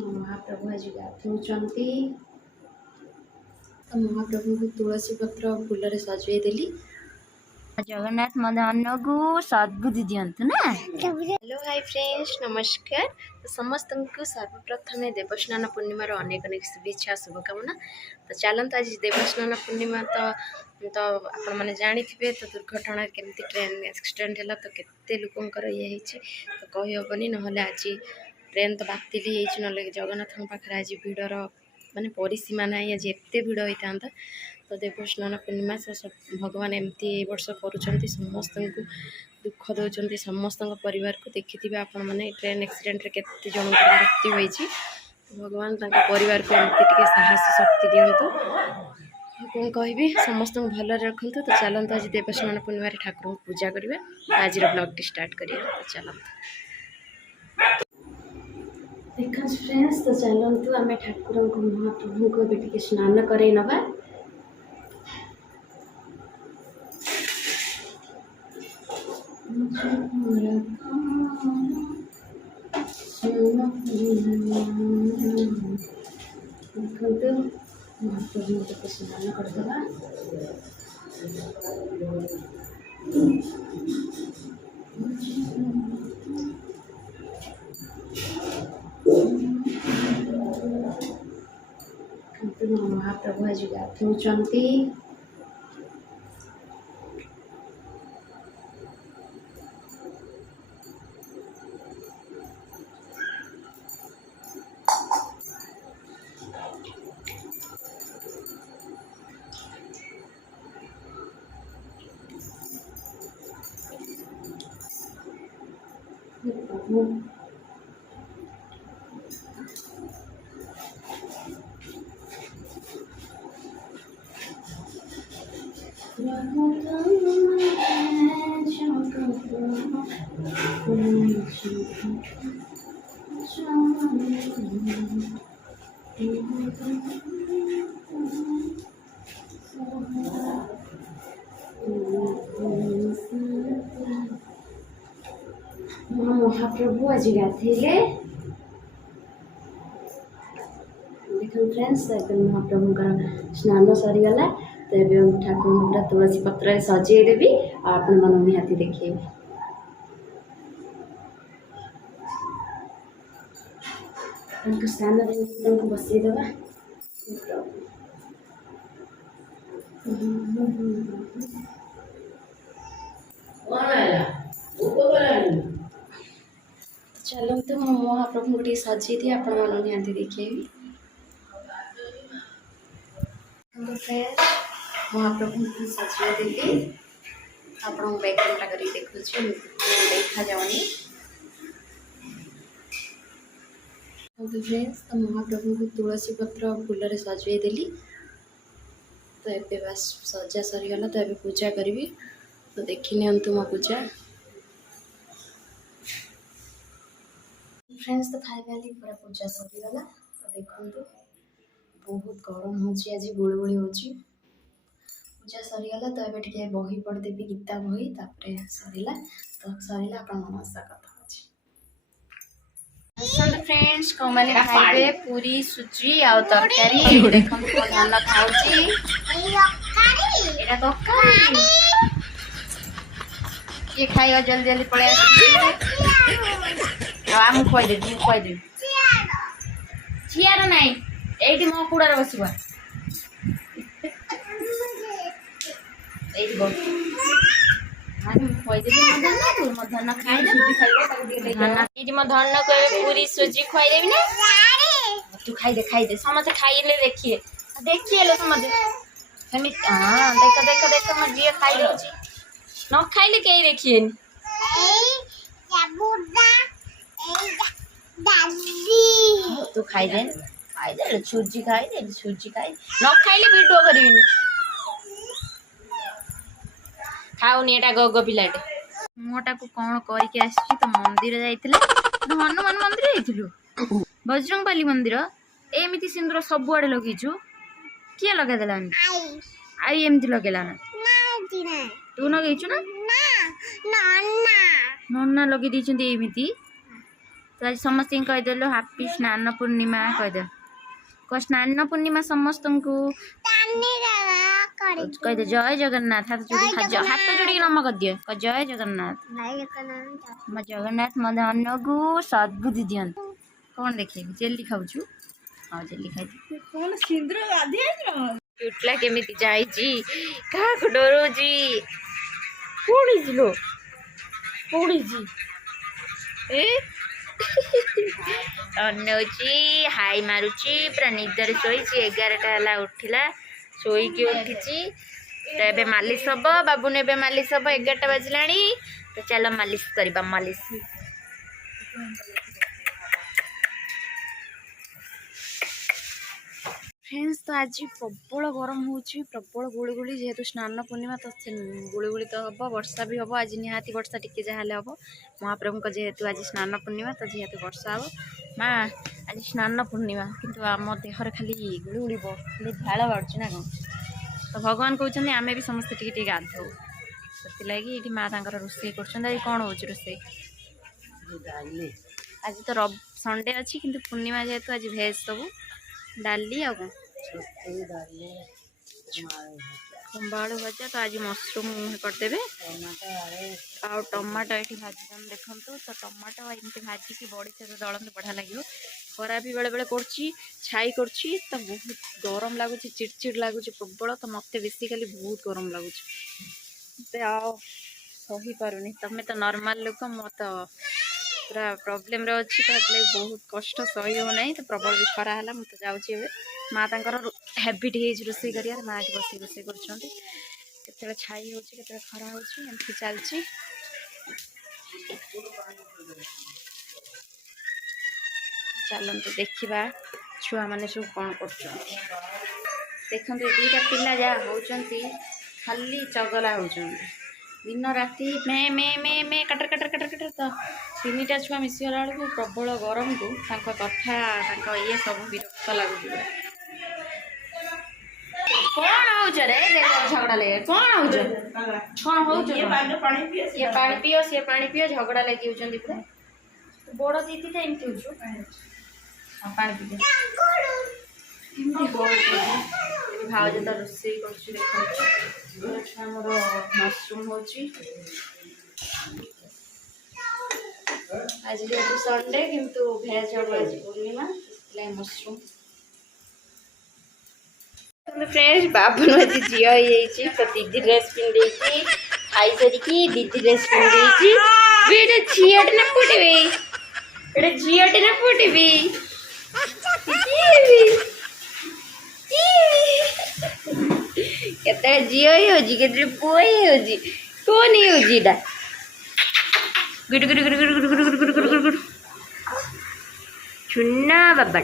महाप्रभु आज गाधौଛନ୍ତି तो महाप्रभु को तुलसी पत्र फूल सजेदेली। जगन्नाथ मदन को सद्बुद्धि दियंतु ना। हेलो हाय फ्रेंड्स नमस्कार। तो समस्त को सर्वप्रथम देवस्नान पूर्णिमार अनेक अनेक शुभेच्छा शुभकामना। तो चलते आज देवस्नान पूर्णिमा तो आपण मैंने जानी थे तो दुर्घटना केमती ट्रेन एक्सीडेंट है तो केते लोकंकर ये तो कही हेनी ना आज ट्रेन तो बातिल ना जगन्नाथ पाखे आज भिड़र माने परिसीमा ना आज एत भिड़ होता तो देवस्नान पूर्णिमा सब भगवान एमती वर्ष करुँच समस्त को दुख दौरान समस्त परिवार को देखि आपण मैंने ट्रेन एक्सीडेंट रे केते जन मृत्यु होती भगवान परिवार को एमती टे साहस शक्ति दिंतु कौन कहि समस्त भल रखु। तो चलते आज देवस्नान पूर्णिमा ठाकुर को पूजा करवा आज ब्लॉग टी स्टार्ट करिए। तो चलते देखा फ्रेंड्स तो चलतु आम ठाकुर को महाप्रभु को भी स्नान करे नवा। देखते महाप्रभु को स्नान करदे महाप्रभु आज गाधौଛନ୍ତି महाप्रभु आज गाधेले देख फ्रेंड्स महाप्रभु का स्नान सरीगला तो ये ठाकुर पूरा तुलसी पत्र सजेदेवी आप निहाती देखिए। स्नान बसईदे चलते महाप्रभु को सजे दिए आप निहाती देखिए। महाप्रभु को सजा देली आप बैकग्राउंड कर देखुचे देखा जाऊनी। तो फ्रेंड्स तो महाप्रभु को तुलसी पत्र फूल सजेदेली तो ये बस सजा सरीगला तो ये पूजा करी। तो देखी नियंतु मो पूजा फ्रेंड्स। तो खाଇବା पूरा पूजा सरीगला तो देखु बहुत गरम हो आज गुड़गुड़ी हो पूजा सरीगला तो ये टे बही पढ़देवी गीता बही तापर सरीला तो सरीला आप कथा फ्रेंड्स कौन मैंने खाइबे पूरी सुजी आ तरकारी देखो धान खाऊची एटा तरकारी ये खाइबा जल्दी जल्दी पड़े आम खुआदे चियार नाई एटी मो कूड़ार बसवा मध्याह्न खाई मध्याह्न पूरी सुजी खुआदेवी ना तू खाईदे समझे खाइले देखिए देखिए लो समझे हाँ देख देख देख मैं जी खाई न खाइले कहीं देखिए तू खाईदे सुजी खाई न खाइले वीडियो करी खाऊनी एटा गग पिलाटे मोटा को कौन करके आसी तो मंदिर जाइथिले हनुमान मंदिर जाइथिलु बजरंगबली मंदिर एमिति सिंदूर सब आड़े लगेछु किए लगे देलानी आई एमती लगेला ना तू लगेछु ना नन्ना लगे दी एमिति तो आज समस्त कहीदेलु हापी स्नान पूर्णिमा कहीदे को स्नान पूर्णिमा समस्त को कहीदे जय जगन्नाथ हाथ जोड़ी नम कर दिए जय जगन्नाथ म जगन्नाथ मत अन्न को सद्बुद्धि दियंतु कौन देखिए जेली खाऊछु हाँ जेली खाई कौन सिंदूर गाधी चुटला केमिति जाइजी काको डरोजी पुणी लो पुणी जी ए अनौची हाई मारुची पूरा निदर शोई 11टा है उठिला शोईकी उठी तो एबे मालिश हम बाबू ने मालिश हम 11टा बजला तो चलो मालिश करवा मालिश फ्रेंड्स तो आज प्रबल गरम हो प्रबल गुड़गुड़ी जेहेतु स्नान पूर्णिमा तो गुड़गुड़ी तो हम वर्षा भी हम आज निहाती वर्षा टिके जहाँ हम महाप्रभु का जेहेतु आज स्नान पूर्णिमा तो जेहेतु वर्षा हम माँ आज स्नान पूर्णिमा किंतु आम देहर खाली गुड़गुड़ी खाली झाड़ बाढ़ ना कौन तो भगवान कहते आमे भी समस्त टिके गाधो से लगी ये माँ तर रोसे कर कौन हो रोसे आज तो संडे अच्छी किंतु पूर्णिमा जेहेतु आज भेज सब डाली आ कुंभाड़ू भजा तो आज मशरूम करदे आ टमाटो ये भाजी देखु तो टमाटो एमती भाजिकी बड़ी से दलते बढ़िया लगे खरा भी बेले बेले छाई कर बहुत गरम लगुच चिड़चिड़ लगुच प्रबल तो मत बेसिकाली बहुत गरम लगुच सही पारुनी तमें तो नॉर्मल लोक मत पूरा प्रॉब्लम रे अच्छी तो बहुत कष्ट सही हो नहीं तो प्रबल भी खरा है मुझे जाऊँगी माँ तर हैबिट है रोसे कर माँ बस रोसे कर छाई हो खरा हो चलती चलते देखा छुआ मैंने सब कौन कर देखते दीटा पिला जहाँ होती खाली चगला हो दिन राति मे मे मे मे कटर कटर कटर कटर तो 3टा छुआ मिसीगला बेलू प्रबल गरम को कथा ये सब विरक्त लगुच कौन हो झगड़ा लगे कौन हो ये पानी पियो झगड़ा लगी पूरा बड़ दीदी तो एमती हो पानी पी भाज तो रोसे कर मशरूम हो आज जेहतु संडे किंतु भेज हम आज पूर्णिमा मशरूम फ्रेंड्स बाबू आज झी हो तो दीदी ड्रेस पिंधे खाई सारिकी दीदी ड्रेस पिंधे झीटे ना फुटबी झीटे ना फुटबी केते झील ही होजी केते पुओ ही होजी कौन ही होजी डा good good good good good good good good good good Chunna बाबा